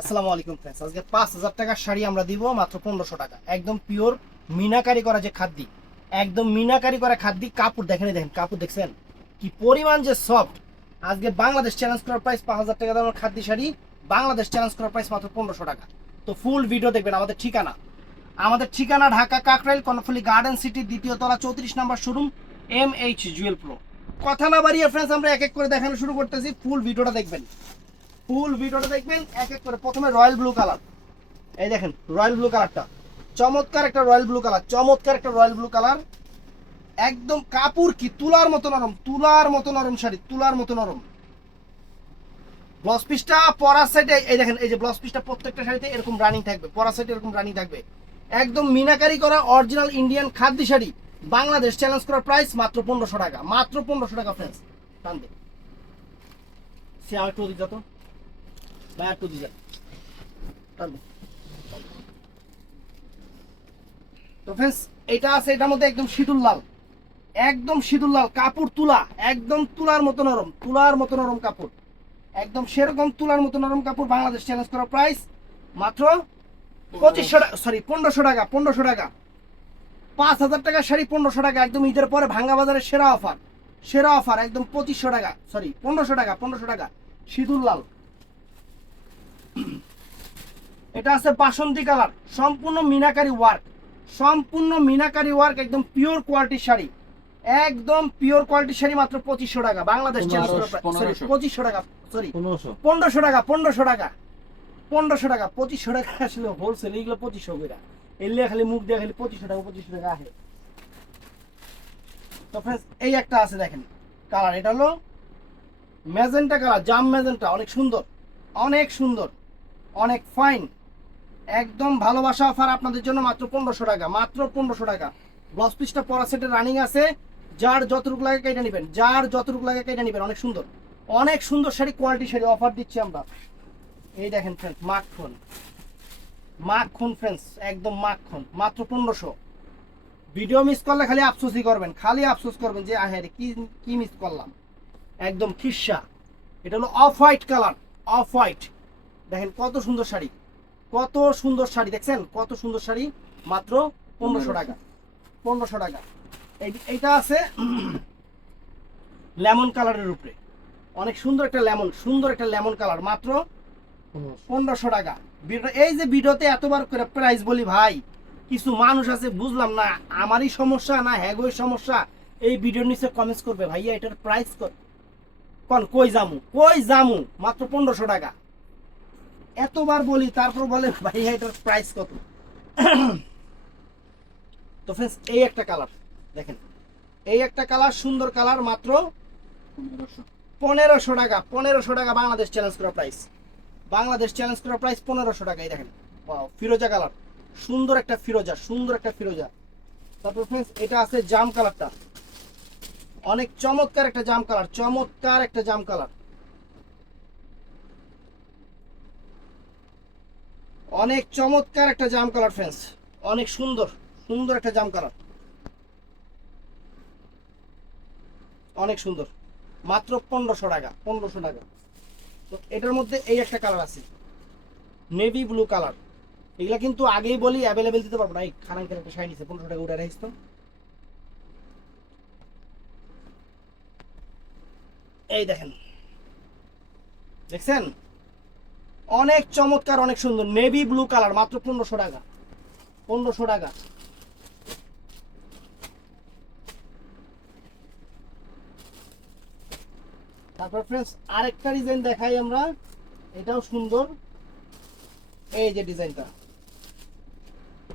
আসসালামু আলাইকুম ফ্রেন্ডস, আজকে 5000 টাকার শাড়ি আমরা দিব মাত্র 1500 টাকা। একদম পিওর মিনাকারি করা যে খাদ্যি, একদম মিনাকারি করা খাদ্যি। কাপড় দেখেন, দেখেন কাপড় দেখছেন কি পরিমাণ যে সফট। আজকে বাংলাদেশ চ্যালেঞ্জ করার প্রাইস 5000 টাকা দামের খাদ্যি শাড়ি, বাংলাদেশ চ্যালেঞ্জ করার প্রাইস মাত্র 1500 টাকা। তো ফুল ভিডিও দেখবেন। আমাদের ঠিকানা ঢাকা কাকরাইল কর্ণফুলী গার্ডেন সিটি, দ্বিতীয় তলা, 34 নম্বর শোরুম, MH জুয়েল প্রো। কথা না বাড়িয়ে ফ্রেন্ডস আমরা এক এক করে দেখানো শুরু করতেছি। ফুল ভিডিওটা দেখবেন, এক এক করে। প্রথমে রয়্যাল ব্লু কালার, এই দেখেন রয়্যাল ব্লু কালারটা, চমৎকার একটা রয়্যাল ব্লু কালার। একদম কাপড় কি তুলার মতো নরম শাড়ি, তুলার মতো নরম। ব্লাউজ পিসটা পরার সাইডে এই দেখেন, এই যে ব্লাউজ পিসটা প্রত্যেকটা শাড়িতে এরকম রানিং থাকবে, পরার সাইডে এরকম রানিং থাকবে। একদম মিনাকারি করা অরিজিনাল ইন্ডিয়ান খাদ্য শাড়ি, বাংলাদেশ চ্যালেঞ্জ করার প্রাইস মাত্র 1500 টাকা, মাত্র 1500 টাকা ফ্রেন্ডস। টান দে সে আর একটু দিত তো ভাই, আর একটু দিত। তো ফ্রেন্ডস এটা আছে, এটার মধ্যে একদম সিঁদুর লাল কাপড়, তুলা, একদম তুলার মতো নরম কাপড়, একদম সেরকম তুলার মতো নরম কাপড়। বাংলাদেশ চ্যালেঞ্জ করা প্রাইস মাত্র 2500 টাকা, সরি 1500 টাকা, 1500 টাকা। 5000 টাকার শাড়ি 1500 টাকা, একদম ঈদের পরে ভাঙ্গা বাজারের সেরা অফার একদম 2500 টাকা, সরি 1500 টাকা। সিঁদুর লাল, এটা আছে বাসন্তী কালার, সম্পূর্ণ মিনাকারি ওয়ার্ক, একদম পিওর কোয়ালিটির শাড়ি, একদম পিওর কোয়ালিটির শাড়ি, মাত্র 2500 টাকা। বাংলাদেশ চ্যালেঞ্জ করা প্রাইস, সরি 2500 টাকা, সরি 1500 টাকা, 1500 টাকা, 1500 টাকা, 2500 টাকা। আসলে হোলসেল এইগুলো 2500 করে, এলে খালি মুখ দিয়ে খালি 2500 টাকা আসে। তো ফ্রেন্ডস এই একটা আছে দেখেন কালার, এটা হলো ম্যাজেন্টা কালার, জাম ম্যাজেন্টা, অনেক সুন্দর, অনেক ফাইন। একদম ভালোবাসা অফার আপনাদের জন্য, মাত্র 1500 টাকা, মাত্র 1500 টাকা। ব্লাউজ পিসটা পরা সেটের রানিং আছে, যার যতটুকু লাগে কেটে নেবেন। অনেক সুন্দর শাড়ি, কোয়ালিটি শাড়ি অফার দিচ্ছি আমরা। এই দেখেন ফ্রেন্ডস, মাখন ফ্রেন্ডস, একদম মাখন, মাত্র 1500। ভিডিও মিস করলে খালি আফসোসই করবেন, যে আহে কি কি মিস করলাম। একদম ফিসা, এটা হলো অফ হোয়াইট কালার, দেখেন কত সুন্দর শাড়ি, দেখছেন কত সুন্দর শাড়ি, মাত্র 1500 টাকা, 1500 টাকা। এইটা আছে লেমন কালারের উপরে, অনেক সুন্দর একটা লেমন কালার, মাত্র 1500 টাকা। এই যে ভিডিওতে এতবার করে প্রাইস বলি ভাই, কিছু মানুষ আছে বুঝলাম না, আমারই সমস্যা না হ্যাগোই সমস্যা, এই ভিডিওর নিচে কমেন্টস করবে ভাইয়া এটার প্রাইস কই জামু, মাত্র 1500 টাকা। এতবার বলি তারপর বলে ভাইয়া এটার প্রাইস কত। তো ফ্রেন্ডস এই একটা কালার দেখেন, সুন্দর কালার, মাত্র 1500 টাকা, 1500 টাকা। বাংলাদেশ চ্যালেঞ্জ করা প্রাইস, 1500 টাকা। এই দেখেন ফিরোজা কালার, সুন্দর একটা ফিরোজা। তারপর ফ্রেন্ডস এটা আছে জাম কালারটা, অনেক চমৎকার একটা জাম কালার, অনেক চমৎকার একটা জাম কালার ফ্রেন্ডস, অনেক সুন্দর একটা জাম কালার, অনেক সুন্দর, মাত্র 1500 টাকা, 1500 টাকা। তো এটার মধ্যে এই একটা কালার আছে নেভি ব্লু কালার, এগুলা কিন্তু আগেই বলি অ্যাভেলেবেল দিতে পারবো না। এই খানান একটা শাড়ি নিচ্ছে 1500 টাকা, উঠে রাখিস তো। এই দেখছেন অনেক চমৎকার, অনেক সুন্দর নেভি ব্লু কালার, মাত্র 1500 টাকা, 1500 টাকা। তারপর ফ্রেন্ডস আরেকটা ডিজাইন দেখাই আমরা, এটাও সুন্দর। এই যে ডিজাইনটা,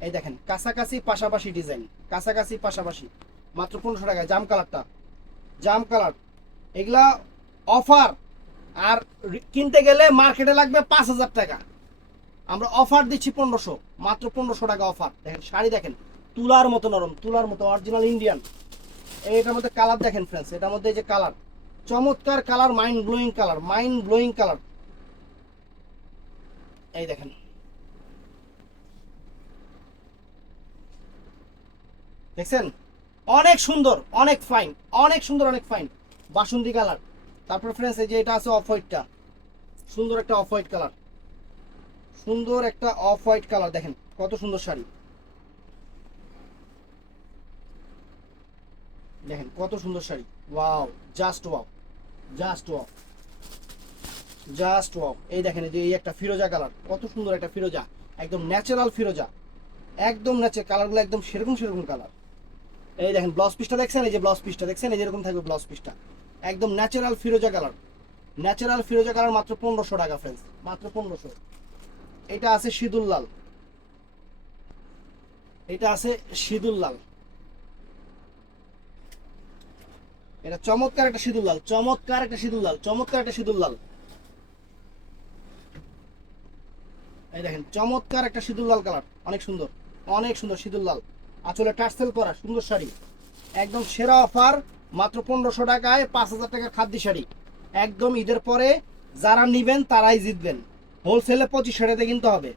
এই দেখেন কাছাকাছি পাশাপাশি, মাত্র 1500 টাকা। জাম কালার এগুলা অফার, আর কিনতে গেলে মার্কেটে লাগবে 5000 টাকা, আমরা অফার দিচ্ছি 1500, মাত্র 1500 টাকা অফার। দেখেন শাড়ি দেখেন, তুলার মতো নরম, অরিজিনাল ইন্ডিয়ান। এটার মধ্যে কালার দেখেন ফ্রেন্ডস, এটার মধ্যে যে কালার, চমৎকার কালার, মাইন্ড ব্লোয়িং কালার। এই দেখেন দেখছেন অনেক সুন্দর, অনেক ফাইন, বাসন্তী কালার। তারপর ফ্রেন্ডস এই যে এটা আছে অফ হোয়াইটটা, সুন্দর একটা অফ হোয়াইট কালার, সুন্দর একটা অফ হোয়াইট কালার, দেখেন কত সুন্দর শাড়ি, দেখেন কত সুন্দর sari. Wow, just wow, just wow, just wow. এই দেখেন, এই যে এই একটা ফিরোজা কালার, কত সুন্দর একটা ফিরোজা, একদম ন্যাচারাল ফিরোজা, একদম ন্যাচারাল কালারগুলো, একদম সেরকম সেরকম কালার। এই দেখেন ব্লাউজ পিসটা দেখছেন, এই যে ব্লাউজ পিসটা দেখছেন, এই যেরকম থাকবে ব্লাউজ পিসটা, একদম ন্যাচারাল ফিরোজা কালার, ন্যাচারাল ফিরোজা কালার, মাত্র 1500 টাকা ফ্রেন্ডস, মাত্র 1500। এটা আছে সিঁদুর লাল, এটা আছে সিঁদুর লাল, এটা চমৎকার একটা সিঁদুর লাল, চমৎকার একটা সিঁদুর লাল, চমৎকার একটা সিঁদুর লাল। এই দেখেন চমৎকার একটা সিঁদুর লাল কালার, অনেক সুন্দর, অনেক সুন্দর সিঁদুর লাল, আসলে টার্সেল করা সুন্দর শাড়ি, একদম সেরা অফার, মাত্র 1500 টাকায় 5000 টাকার খাদ্য শাড়ি, একদম ঈদের পরে যারা নিবেন তারাই জিতবেন। হোলসেলে 2500 টাকাতে কিনতে হবে,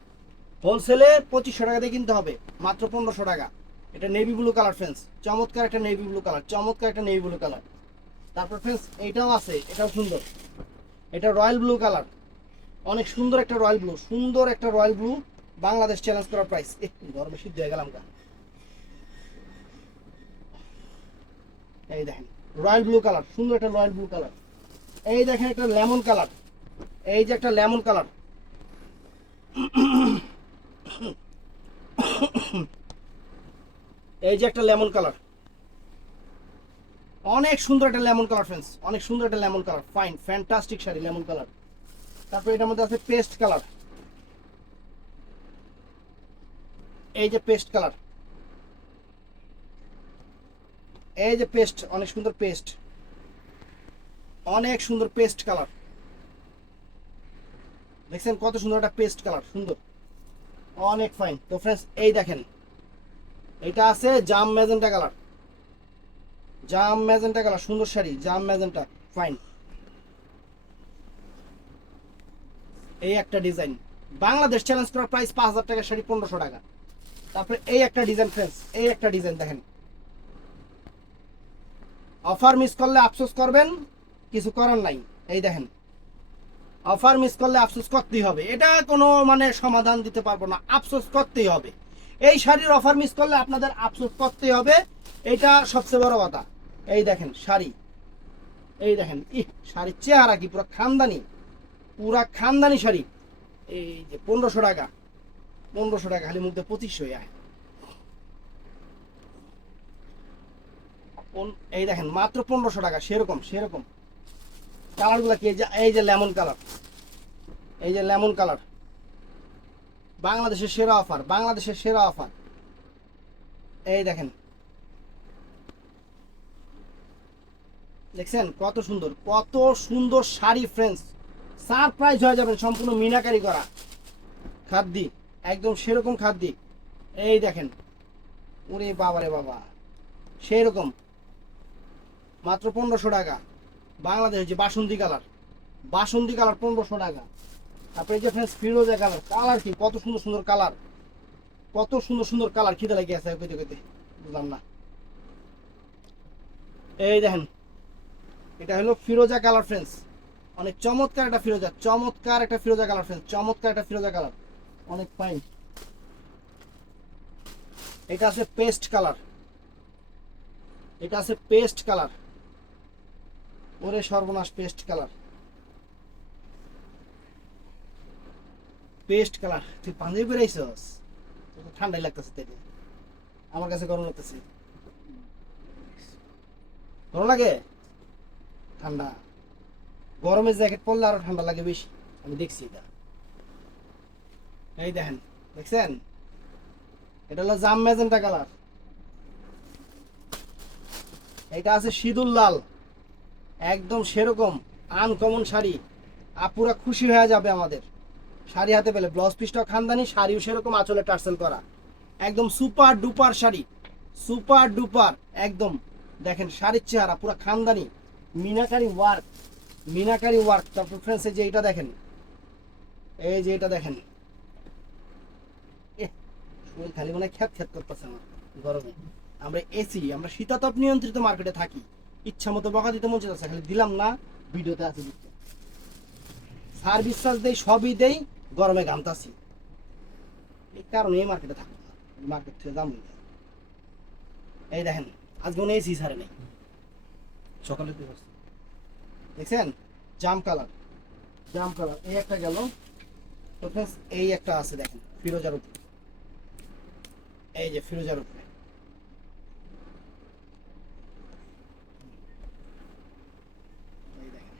হোলসেলে 2500 টাকাতে কিনতে হবে, মাত্র 1500 টাকা। এটা নেভি ব্লু কালার ফ্রেন্ডস, চমৎকার একটা নেভি ব্লু কালার, চমৎকার একটা নেভি ব্লু কালার। তারপর ফ্রেন্ডস এইটাও আছে, এটাও সুন্দর, এটা রয়্যাল ব্লু কালার, অনেক সুন্দর একটা রয়্যাল ব্লু, সুন্দর একটা রয়্যাল ব্লু, বাংলাদেশ চ্যালেঞ্জ করার প্রাইস। গরমে সিদ্ধ হয়ে গেলাম গা। এই দেখেন রয়্যাল ব্লু কালার, সুন্দর একটা রয়্যাল ব্লু কালার। এই দেখেন একটা লেমন কালার, এই যে একটা লেমন কালার, এই যে একটা লেমন কালার, অনেক সুন্দর একটা লেমন কালার ফ্রেন্ডস, অনেক সুন্দর একটা lemon colour, fine fantastic sari lemon colour. তারপর এটার মধ্যে আছে পেস্ট কালার, এই যে পেস্ট কালার, এই যে পেস্ট, অনেক সুন্দর পেস্ট, অনেক সুন্দর পেস্ট কালার, দেখছেন কত সুন্দর একটা পেস্ট কালার, সুন্দর, অনেক ফাইন। তো ফ্রেন্ডস এই দেখেন, এটা আছে জাম ম্যাজেন্টা কালার, জাম ম্যাজেন্টা কালার, সুন্দর শাড়ি, জাম ম্যাজেন্টা, ফাইন। এই একটা ডিজাইন, বাংলাদেশ চ্যালেঞ্জ করার প্রাইস 5000 টাকা শাড়ি 1500 টাকা। তারপরে এই একটা ডিজাইন ফ্রেন্ডস, এই একটা ডিজাইন দেখেন, অফার মিস করলে আফসোস করবেন, কিছু করার নাই। এই দেখেন, অফার মিস করলে আফসোস করতেই হবে, এটা কোনো মানে সমাধান দিতে পারবো না, আফসোস করতেই হবে। এই শাড়ির অফার মিস করলে আপনাদের আফসোস করতেই হবে, এটা সবচেয়ে বড় কথা। এই দেখেন শাড়ি, এই দেখেন, শাড়ির চেহারা কি পুরো খানদানি, পুরা খানদানি শাড়ি। এই যে 1500 টাকা, 1500 টাকা, খালি মুখে 2500 আয়। এই দেখেন মাত্র 1500 টাকা, সেরকম সেরকম কালারগুলো কি, এই যে লেমন কালার, এই যে লেমন কালার, বাংলাদেশের সেরা অফার, বাংলাদেশের সেরা অফার। এই দেখেন, দেখছেন কত সুন্দর, কত সুন্দর শাড়ি ফ্রেন্ডস, সারপ্রাইজ হয়ে যাবেন, সম্পূর্ণ মিনাকারি করা খাদ্যি, একদম সেরকম খাদ্যি। এই দেখেন, ওরে বাবা রে বাবা, সেই রকম, মাত্র 1500 টাকা। বাংলাদেশ যে বাসন্তী কালার, বাসন্তী কালার 1500 টাকা। তারপরে যে ফ্রেন্ডস ফিরোজা কালার, কালার কি কত সুন্দর সুন্দর কালার, কত সুন্দর সুন্দর কালার, খিদে লাগে আছে কইতে কইতে বুঝলাম না। এই দেখেন, এটা হলো ফিরোজা কালার ফ্রেন্ডস, অনেক চমৎকার একটা ফিরোজা, চমৎকার একটা ফিরোজা কালার ফ্রেন্ডস, চমৎকার একটা ফিরোজা কালার, অনেক ফাইন। এটা আছে পেস্ট কালার, এটা আছে পেস্ট কালার, ওরে সর্বনাশ, পেস্ট কালার, পেস্ট কালার। তুই পাঞ্জাবি বেরাইছস, ঠান্ডাই লাগতেছে, তাই আমার কাছে গরম লাগতেছে, গরম লাগে, ঠান্ডা, গরমের জ্যাকেট পরলে আরো ঠান্ডা লাগে বেশি, আমি দেখছি এটা। এই দেখেন, দেখছেন, এটা হলো জাম ম্যাজেন্টা কালার, এটা আছে সিঁদুর লাল, একদম সেরকম আনকমন শাড়ি, আপুরা খুশি হয়ে যাবে আমাদের শাড়ি হাতে পেলে। ব্লাউজ পিসটাও খানদানি, শাড়িও সেরকম, আঁচলে টার্সেল করা, একদম super duper sari, super duper একদম। দেখেন শাড়ির চেহারা পুরো খানদানি, মিনাকারি ওয়ার্ক, মিনাকারি ওয়ার্ক। তারপর ফ্রেন্ডস এই যে এটা দেখেন, এই যে এটা দেখেন, শরীর খালি মানে খ্যাত খ্যাত করতেছে আমার গরমে। আমরা এসি, আমরা শীতাতপ নিয়ন্ত্রিত মার্কেটে থাকি, ইচ্ছা মতো বকা দিতে মন চাচ্ছে, খালি দিলাম না, ভিডিওতে আছে দিচ্ছে, সার্ভিস চার্জ দেই, সবই দেই, গরমে ঘামতাছি। এই কারণে এই মার্কেটে থাকবো না, মার্কেট থেকে দাম নেই। এই দেখেন আজকে কোনো এসি ছাড়ে নেই, সকালে তো দেখছেন জাম কালার, জাম কালার এই একটা গেল। তো ফ্রেন্ডস এই একটা আছে দেখেন ফিরোজার উপরে, এই যে ফিরোজার উপরে, এই দেখেন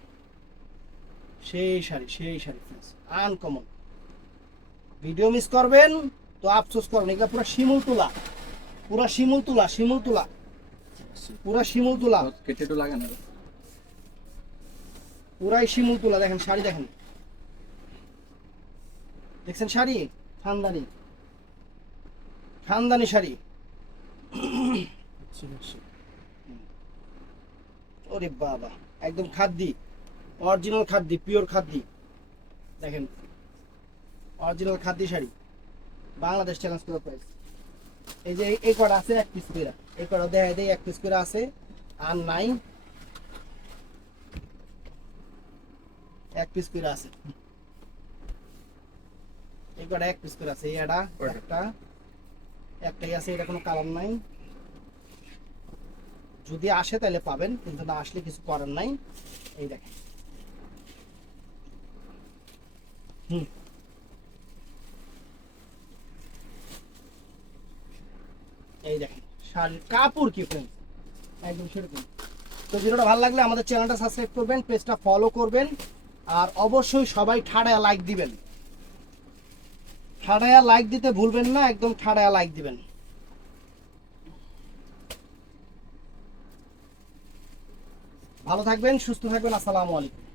সেই শাড়ি, সেই sari friends uncommon. Video miss করবেন তো আফসোস করবেন। এগুলো পুরো শিমুল তোলা, পুরো শিমুল তোলা, শিমুল তোলা, পুরো শিমুল তোলা, কেটে তো লাগে না। পুরাই শিমুল তোলা। দেখেন শাড়ি দেখেন, দেখছেন শাড়ি খানদানি, খানদানি শাড়ি। ওরে বাবা একদম খাদ্দি, অরিজিনাল খাদ্দি, পিওর খাদ্দি। দেখেন অরিজিনাল খাদ্দি শাড়ি, বাংলাদেশ চ্যালেঞ্জ করা প্রাইস। এই যে এই কটা আছে এক পিস করে, এই কটা দেখাই দেয় এক পিস করে আছে, আর নাই এক পিস করে আছে, এই কটা এক পিস করে আছে। এই এটা একটা, একটাই আছে, এটা কোনো কালার নাই। যদি আসে তাহলে পাবেন, কিন্তু না আসলে কিছু করার নাই। এই দেখেন এই দেখেন শাড়ির কাপড় কি ফ্রেন্ড, একদম সেরকম। তো ভিডিওটা ভালো লাগলে আমাদের চ্যানেলটা সাবস্ক্রাইব করবেন, পেজটা ফলো করবেন, আর অবশ্যই সবাই ঠাড়ায়া লাইক দিবেন। ঠাড়ায়া লাইক দিতে ভুলবেন না, একদম ঠাড়ায়া লাইক দিবেন। ভালো থাকবেন, সুস্থ থাকবেন, আসসালামু আলাইকুম।